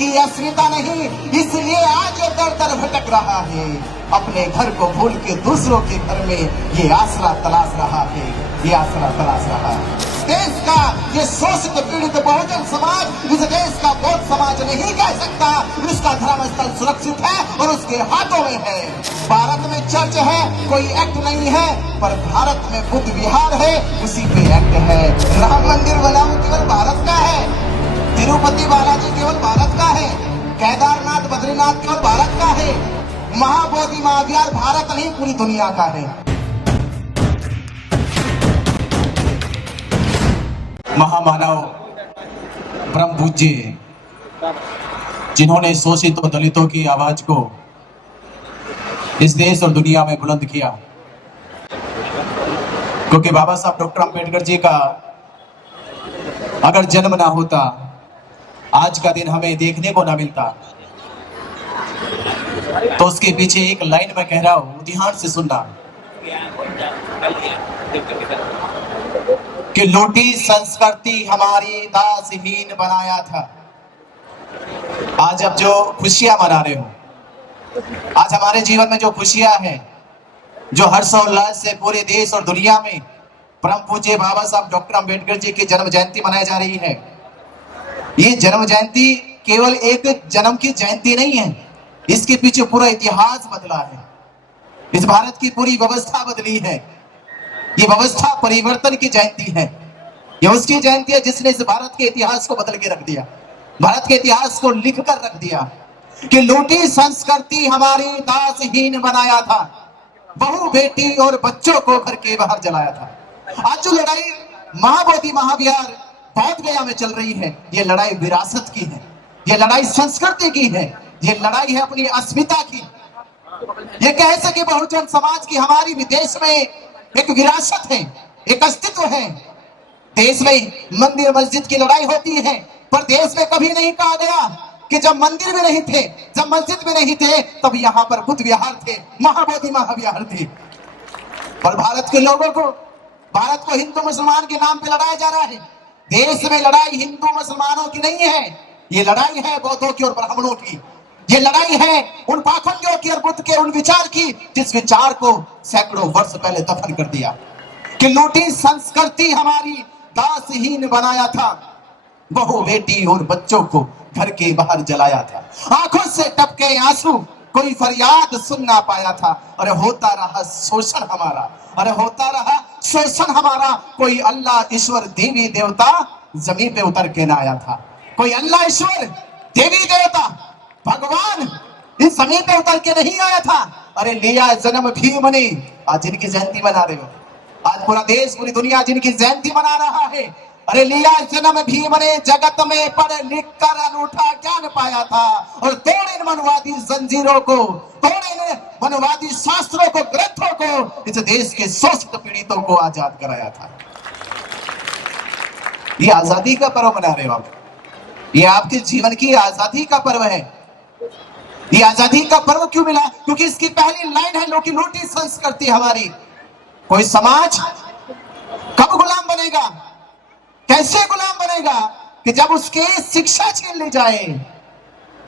इसकी अस्मिता नहीं, इसलिए आज ये दर दर भटक रहा है। अपने घर को भूल के दूसरों के घर में ये आसरा तलाश रहा है, ये आसरा तलाश रहा है। देश का ये शोषित पीड़ित बहुजन समाज इस देश का बौद्ध समाज नहीं कह सकता। इसका धर्म स्थल सुरक्षित है और उसके हाथों में है। भारत में चर्च है, कोई एक्ट नहीं है, पर भारत में बुद्ध विहार है, उसी पे एक्ट है। राम मंदिर बना वो केवल भारत का है, तिरुपति बालाजी केवल भारत का है, केदारनाथ बद्रीनाथ केवल भारत का है, महाबोधि महाविहार भारत नहीं पूरी दुनिया का है। महामानव परम पूज्य जिन्होंने शोषित और दलितों की आवाज को इस देश और दुनिया में बुलंद किया, क्योंकि बाबा साहब डॉक्टर अंबेडकर जी का अगर जन्म ना होता, आज का दिन हमें देखने को ना मिलता। तो उसके पीछे एक लाइन में कह रहा हूं, ध्यान से सुनना, कि लूटी संस्कृति हमारी दासहीन बनाया था। आज अब जो खुशियां मना रहे हो, आज हमारे जीवन में जो खुशियां हैं, जो हर्षोल्लास से पूरे देश और दुनिया में परम पूज्य बाबा साहब डॉक्टर अंबेडकर जी की जन्म जयंती मनाई जा रही है। ये जन्म जयंती केवल एक जन्म की जयंती नहीं है, इसके पीछे पूरा इतिहास बदला है। इस भारत की पूरी व्यवस्था बदली है। ये व्यवस्था परिवर्तन की जयंती है। ये उसकी जयंती है जिसने इस भारत के इतिहास को बदल के रख दिया, भारत के इतिहास को लिख कर रख दिया कि लूटी संस्कृति हमारी दासहीन बनाया था, बहू बेटी और बच्चों को घर के बाहर जलाया था। आज जो लड़ाई महाबोधि महाविहार बौद्ध गया में चल रही है, ये लड़ाई विरासत की है, ये लड़ाई संस्कृति की है, ये लड़ाई है अपनी अस्मिता की। ये कह सके बहुजन समाज की हमारी विदेश में एक विरासत है, एक अस्तित्व है। देश में मंदिर मस्जिद की लड़ाई होती है, पर देश में कभी नहीं कहा गया कि जब मंदिर में नहीं थे, जब मस्जिद में नहीं थे, तब यहाँ पर बुद्ध विहार थे, महाबोधि महाविहार थे। पर भारत के लोगों को, भारत को हिंदू मुसलमान के नाम पे लड़ाया जा रहा है। देश में लड़ाई हिंदू मुसलमानों की नहीं है, ये लड़ाई है बौद्धों की और ब्राह्मणों की। ये लड़ाई है उन पाखंडियों की और बुद्ध के उन विचार की, जिस विचार को सैकड़ों वर्ष पहले दफन कर दिया। कि लूटी संस्कृति हमारी दासहीन बनाया था, बहू बेटी और बच्चों को घर के बाहर जलाया था। आंखों से टपके आंसू, कोई फरियाद सुन ना पाया था। अरे होता रहा शोषण हमारा, अरे होता रहा शोषण हमारा। कोई अल्लाह ईश्वर देवी देवता जमीन पे उतर के ना आया था। कोई अल्लाह ईश्वर देवी देवता भगवान इस जमीन पे उतर के नहीं आया था। अरे लिया जन्म भीम ने, आज जिनकी जयंती मना रहे हो, आज पूरा देश पूरी दुनिया जिनकी जयंती मना रहा है। अरे लिया जन्म भीम ने, जगत में पढ़ लिख कर अनूठा ज्ञान पाया था, और तोड़े मनवादी जंजीरों को, तोड़े मनवादी शास्त्रों को, ग्रंथों को, इस देश के शोषित पीड़ितों को आजाद कराया था। ये आजादी का पर्व मना रहे हो आप, ये आपके जीवन की आजादी का पर्व है। ये आजादी का पर्व क्यों मिला? क्योंकि इसकी पहली लाइन है, लोग की लूटी संस्कृति हमारी। कोई समाज कब गुलाम बनेगा, कैसे गुलाम बनेगा? कि जब उसके शिक्षा छीन ली जाए,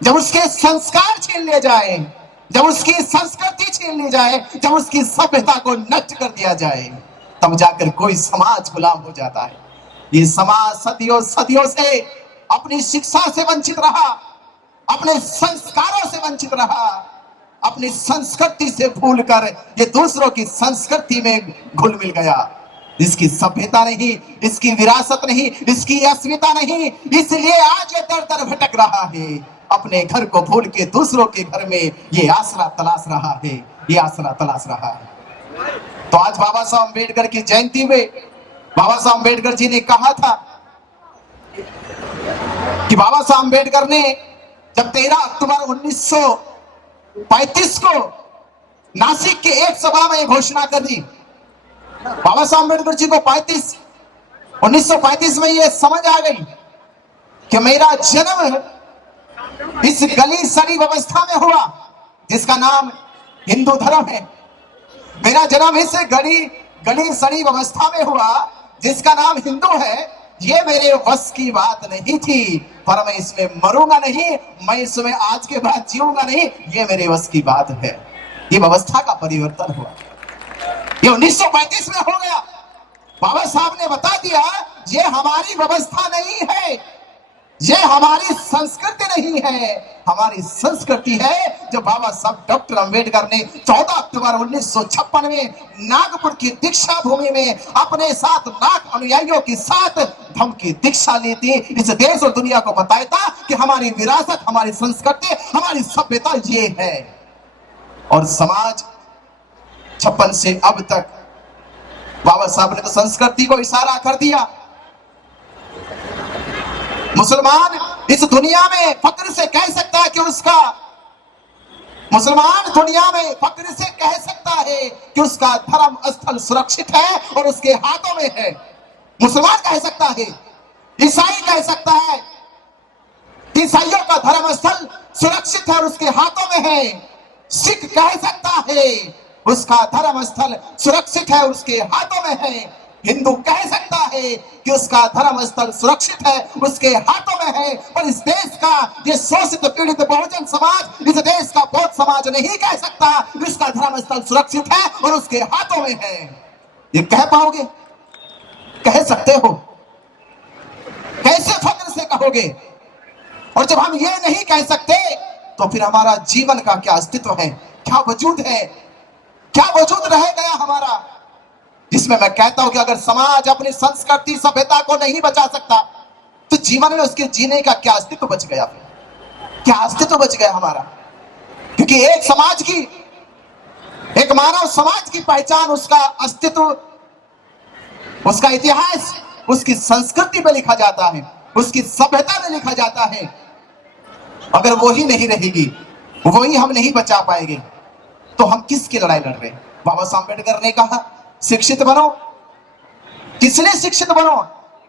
जब उसके संस्कार छीन लिए जाए, जब उसकी संस्कृति छीन ली जाए, जब उसकी सभ्यता को नष्ट कर दिया जाए, तब जाकर कोई समाज गुलाम हो जाता है। ये समाज सदियों सदियों से अपनी शिक्षा से वंचित रहा, अपने संस्कारों से वंचित रहा, अपनी संस्कृति से भूलकर ये दूसरों की संस्कृति में घुल मिल गया। इसकी सभ्यता नहीं, इसकी विरासत नहीं, इसकी अस्मिता नहीं, इसलिए आज ये दर दर भटक रहा है। अपने घर को भूल के दूसरों के घर में ये आसरा तलाश रहा है, ये आसरा तलाश रहा है। तो आज बाबा साहब अम्बेडकर की जयंती में बाबा साहब अम्बेडकर जी ने कहा था कि बाबा साहब अम्बेडकर ने जब 13 अक्टूबर 1935 को नासिक के एक सभा में घोषणा कर दी। बाबा साहब अम्बेडकर जी को 1935 में यह समझ आ गई कि मेरा जन्म इस गली सड़ी व्यवस्था में हुआ जिसका नाम हिंदू धर्म है। मेरा जन्म इस गली सड़ी व्यवस्था में हुआ जिसका नाम हिंदू है। ये मेरे बस की बात नहीं थी, पर मैं इसमें मरूंगा नहीं, मैं इसमें आज के बाद जीऊंगा नहीं, ये मेरे बस की बात है। ये व्यवस्था का परिवर्तन हुआ, ये 1935 में हो गया। बाबा साहब ने बता दिया ये हमारी व्यवस्था नहीं है, ये हमारी संस्कृति नहीं है। हमारी संस्कृति है जो बाबा साहब डॉक्टर अंबेडकर ने 14 अक्टूबर 1956 में नागपुर की दीक्षा भूमि में अपने साथ लाख अनुयायियों के साथ धम्म की दीक्षा ली थी। इस देश और दुनिया को बताया था कि हमारी विरासत, हमारी संस्कृति, हमारी सभ्यता ये है। और समाज 56 से अब तक बाबा साहब ने तो संस्कृति को इशारा कर दिया। मुसलमान इस दुनिया में फक्र से कह सकता है कि उसका, मुसलमान दुनिया में फक्र से कह सकता है कि उसका धर्म स्थल सुरक्षित है और उसके हाथों में है। मुसलमान कह सकता है, ईसाई कह सकता है, ईसाइयों का धर्म स्थल सुरक्षित है और उसके हाथों में है। सिख कह सकता है उसका धर्म स्थल सुरक्षित है और उसके हाथों में है। हिंदू कह सकता है कि उसका धर्म स्थल सुरक्षित है, उसके हाथों में है। पर इस देश का ये शोषित पीड़ित बहुजन समाज, इस देश का बौद्ध समाज नहीं कह सकता इसका धर्म स्थल सुरक्षित है और उसके हाथों में है। ये कह पाओगे? कह सकते हो? कैसे फक्र से कहोगे? और जब हम ये नहीं कह सकते तो फिर हमारा जीवन का क्या अस्तित्व है, क्या वजूद है, क्या वजूद रह गया हमारा? जिसमें मैं कहता हूं कि अगर समाज अपनी संस्कृति सभ्यता को नहीं बचा सकता तो जीवन में उसके जीने का क्या अस्तित्व बच गया? क्या अस्तित्व बच गया हमारा? क्योंकि एक समाज की, एक मानव समाज की पहचान उसका अस्तित्व, उसका इतिहास, उसकी संस्कृति में लिखा जाता है, उसकी सभ्यता में लिखा जाता है। अगर वो ही नहीं रहेगी, वो ही हम नहीं बचा पाएंगे तो हम किसकी लड़ाई लड़ रहे हैं? बाबा साहब अम्बेडकर ने कहा शिक्षित बनो। किसने शिक्षित बनो?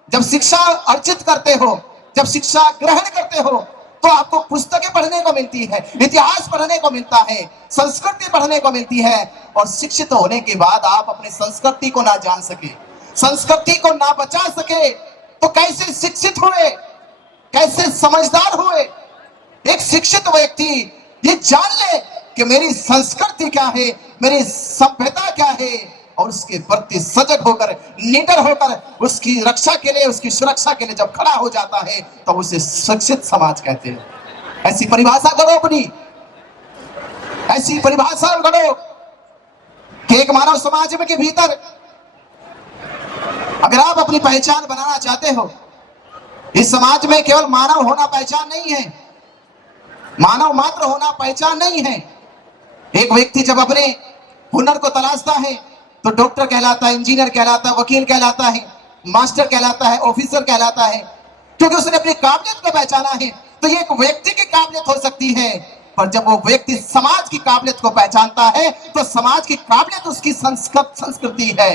जब शिक्षा अर्जित करते हो, जब शिक्षा ग्रहण करते हो तो आपको पुस्तकें पढ़ने को मिलती है, इतिहास पढ़ने को मिलता है, संस्कृति पढ़ने को मिलती है। और शिक्षित होने के बाद आप अपनी संस्कृति को ना जान सके, संस्कृति को ना बचा सके तो कैसे शिक्षित हुए, कैसे समझदार हुए? एक शिक्षित व्यक्ति ये जान ले कि मेरी संस्कृति क्या है, मेरी सभ्यता क्या है, और उसके प्रति सजग होकर, निडर होकर उसकी रक्षा के लिए, उसकी सुरक्षा के लिए जब खड़ा हो जाता है तो उसे शिक्षित समाज कहते हैं। ऐसी परिभाषा करो अपनी, ऐसी परिभाषा करो कि एक मानव समाज में के भीतर अगर आप अपनी पहचान बनाना चाहते हो, इस समाज में केवल मानव होना पहचान नहीं है, मानव मात्र होना पहचान नहीं है। एक व्यक्ति जब अपने हुनर को तलाशता है तो डॉक्टर कहलाता है, इंजीनियर कहलाता है, वकील कहलाता है, मास्टर कहलाता है, ऑफिसर कहलाता है, क्योंकि उसने अपनी काबिलियत को पहचाना है। तो ये एक व्यक्ति की काबिलियत हो सकती है, पर जब वो व्यक्ति समाज की काबिलियत को पहचानता है तो समाज की काबिलियत उसकी संस्कृति है,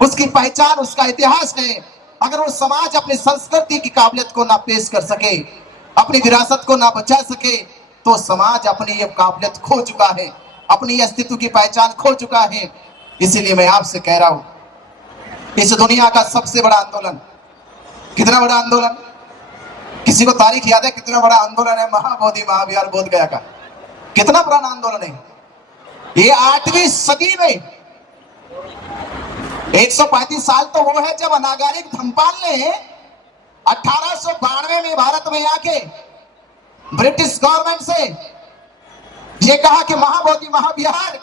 उसकी पहचान, उसका इतिहास है। अगर वो समाज अपनी संस्कृति की काबिलियत को ना पेश कर सके, अपनी विरासत को ना बचा सके, तो समाज अपनी ये काबिलियत खो चुका है, अपनी अस्तित्व की पहचान खो चुका है। इसीलिए मैं आपसे कह रहा हूं, इस दुनिया का सबसे बड़ा आंदोलन, कितना बड़ा आंदोलन? किसी को तारीख याद है कितना बड़ा आंदोलन है महाबोधि महाविहार बोध गया का? कितना पुराना आंदोलन है ये? 8वीं सदी में, 135 साल तो वो है जब अनागारिक धम्मपाल ने 1892 में भारत में आके ब्रिटिश गवर्नमेंट से ये कहा कि महाबोधि महाविहार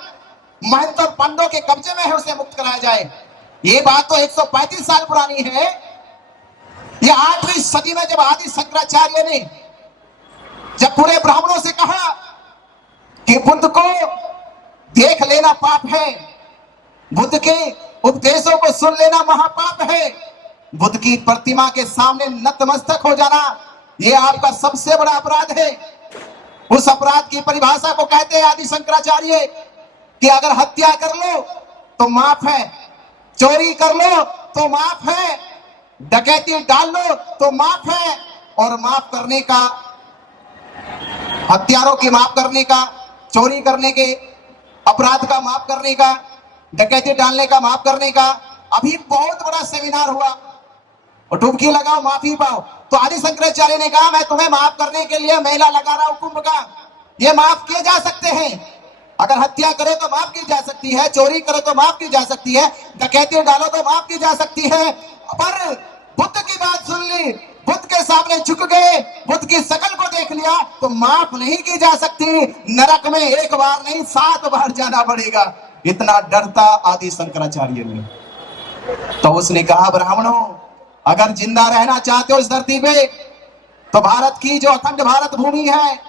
महंत और पंडों के कब्जे में है, उसे मुक्त कराया जाए। ये बात तो 135 साल पुरानी है। ये 8वीं सदी में जब आदि शंकराचार्य ने जब पूरे ब्राह्मणों से कहा कि बुद्ध को देख लेना पाप है, बुद्ध के उपदेशों को सुन लेना महापाप है, बुद्ध की प्रतिमा के सामने नतमस्तक हो जाना ये आपका सबसे बड़ा अपराध है। उस अपराध की परिभाषा को कहते हैं आदि शंकराचार्य कि अगर हत्या कर लो तो माफ है, चोरी कर लो तो माफ है, डकैती डाल लो तो माफ है, और माफ करने का, हत्यारों की माफ करने का, चोरी करने के अपराध का माफ करने का, डकैती डालने का माफ करने का। अभी बहुत बड़ा सेमिनार हुआ और डुबकी लगाओ, माफी पाओ। तो आदि शंकराचार्य ने कहा मैं तुम्हें माफ करने के लिए मेला लगा रहा हूं कुंभ का, ये माफ किए जा सकते हैं। अगर हत्या करो तो माफ की जा सकती है, चोरी करो तो माफ की जा सकती है, डकैती डालो तो माफ की जा सकती है, पर बुद्ध की बात सुन ली, बुद्ध के सामने झुक गए, बुद्ध की शकल को देख लिया तो माफ नहीं की जा सकती। नरक में एक बार नहीं 7 बार जाना पड़ेगा। इतना डरता आदि शंकराचार्य ने। तो उसने कहा ब्राह्मणों, अगर जिंदा रहना चाहते हो इस धरती पे, तो भारत की जो अखंड भारत भूमि है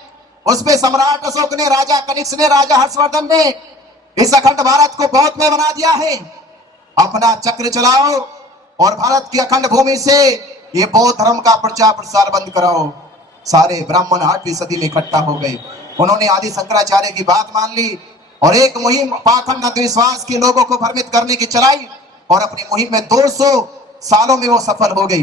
उस पे सम्राट अशोक ने, राजा कनिष्क ने, राजा हर्षवर्धन ने इस अखंड भारत को बौद्ध में बना दिया है। अपना चक्र चलाओ और भारत की अखंड भूमि से ये बौद्ध धर्म का प्रचार प्रसार बंद कराओ। सारे ब्राह्मण 8वीं सदी में इकट्ठा हो गए। उन्होंने आदि शंकराचार्य की बात मान ली और एक मुहिम पाखंड अंधविश्वास के लोगों को भ्रमित करने की चलाई और अपनी मुहिम में 200 सालों में वो सफल हो गई।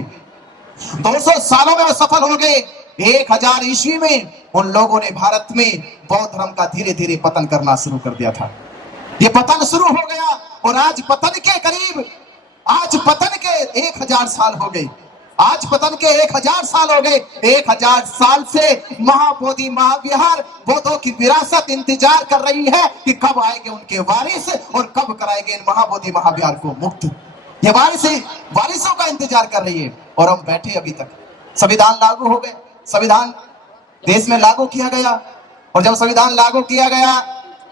200 सालों में वो सफल हो गए। 1000 ईस्वी में उन लोगों ने भारत में बौद्ध धर्म का धीरे धीरे पतन करना शुरू कर दिया था। ये पतन शुरू हो गया और आज पतन के करीब, आज पतन के 1000 साल हो गए। आज पतन के 1000 साल हो गए। 1000 साल से महाबोधि महाविहार बौद्धों की विरासत इंतजार कर रही है कि कब आएंगे उनके वारिस और कब कराएंगे इन महाबोधि महाविहार को मुक्त। ये वारिसों का इंतजार कर रही है और हम बैठे अभी तक। संविधान लागू हो गए, संविधान देश में लागू किया गया और जब संविधान लागू किया गया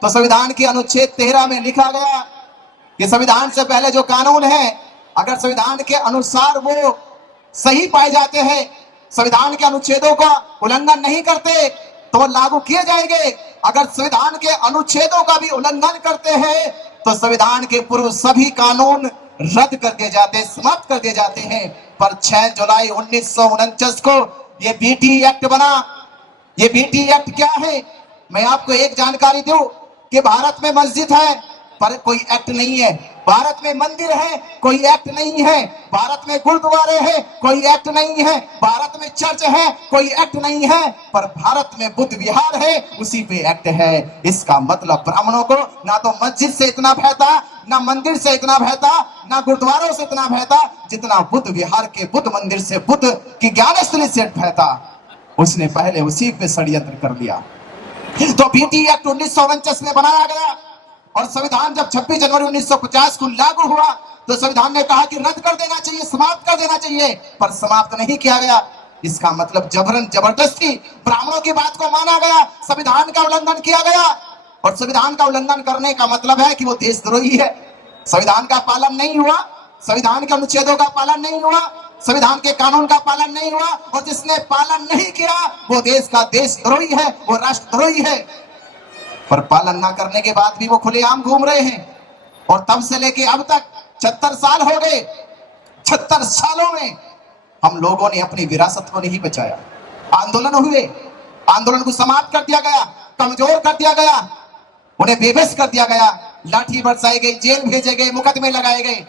तो संविधान के अनुच्छेद 13 में लिखा गया कि संविधान से पहले जो कानून है, अगर संविधान के अनुसार वो सही पाए जाते हैं, संविधान के अनुच्छेदों का उल्लंघन नहीं करते तो वो लागू किए जाएंगे। अगर संविधान के अनुच्छेदों का भी उल्लंघन करते हैं तो संविधान के पूर्व सभी कानून रद्द कर दिए जाते हैं, समाप्त कर दिए जाते हैं। पर 6 जुलाई 1949 को ये बीटी एक्ट बना। ये बीटी एक्ट क्या है, मैं आपको एक जानकारी दूं कि भारत में मस्जिद है पर कोई एक्ट नहीं है, भारत में मंदिर है कोई एक्ट नहीं है, भारत में गुरुद्वारे हैं कोई एक्ट नहीं है, भारत में चर्च है कोई एक्ट नहीं है, पर भारत में बुद्ध विहार है उसी पे एक्ट है। इसका मतलब ब्राह्मणों को ना तो मस्जिद से इतना भय था, ना मंदिर से इतना भय था, ना गुरुद्वारों से इतना भय था, जितना बुद्ध विहार के बुद्ध मंदिर से, बुद्ध की ज्ञानस्थली से भय था। उसने पहले उसी पे षड्यंत्र कर दिया। तो बीटी एक्ट 1949 में बनाया गया और संविधान जब 26 जनवरी 1950 को लागू हुआ तो संविधान ने कहा कि रद्द कर देना चाहिए, समाप्त कर देना चाहिए, पर समाप्त नहीं किया गया। इसका मतलब जबरन जबरदस्ती ब्राह्मणों की बात को माना गया, संविधान का उल्लंघन किया गया और संविधान का उल्लंघन करने का मतलब है कि वो देशद्रोही है। संविधान का पालन नहीं हुआ, संविधान के अनुच्छेदों का पालन नहीं हुआ, संविधान के कानून का पालन नहीं हुआ और जिसने पालन नहीं किया वो देश का देशद्रोही है, वो राष्ट्रद्रोही है। पर पालन ना करने के बाद भी वो खुलेआम घूम रहे हैं और तब से लेके अब तक 76 साल हो गए। 76 सालों में हम लोगों ने अपनी विरासत को नहीं बचाया। आंदोलन हुए, आंदोलन को समाप्त कर दिया गया, कमजोर कर दिया गया, उन्हें बेबस कर दिया गया, लाठी बरसाई गई, जेल भेजे गए, मुकदमे लगाए गए।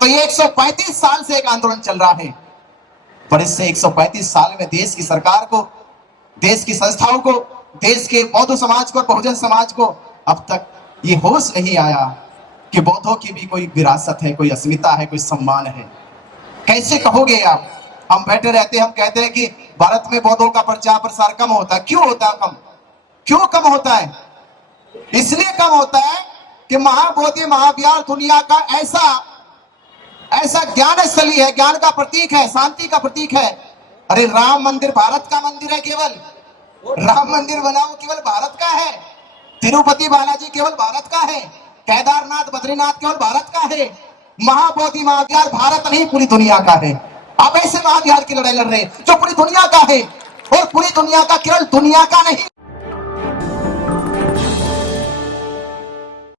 तो ये 135 साल से एक आंदोलन चल रहा है। पर इससे 135 साल में देश की सरकार को, देश की संस्थाओं को, देश के बौद्ध समाज को, बहुजन समाज को अब तक ये होश नहीं आया कि बौद्धों की भी कोई विरासत है, कोई अस्मिता है, कोई सम्मान है। कैसे कहोगे आप? हम बैठे रहते हैं, हम कहते हैं कि भारत में बौद्धों का प्रचार प्रसार कम होता है। क्यों होता है कम? क्यों कम होता है? इसलिए कम होता है कि महाबोधि महाविहार दुनिया का ऐसा ज्ञान स्थली है, ज्ञान का प्रतीक है, शांति का प्रतीक है। अरे राम मंदिर भारत का मंदिर है, केवल राम मंदिर बना वो केवल भारत का है। तिरुपति बालाजी केवल भारत का है, केदारनाथ बद्रीनाथ केवल भारत का है। महाबोधि महाविहार भारत नहीं पूरी दुनिया का है। आप ऐसे महाविहार की लड़ाई लड़ रहे हैं जो पूरी दुनिया का है और पूरी दुनिया का केवल दुनिया का नहीं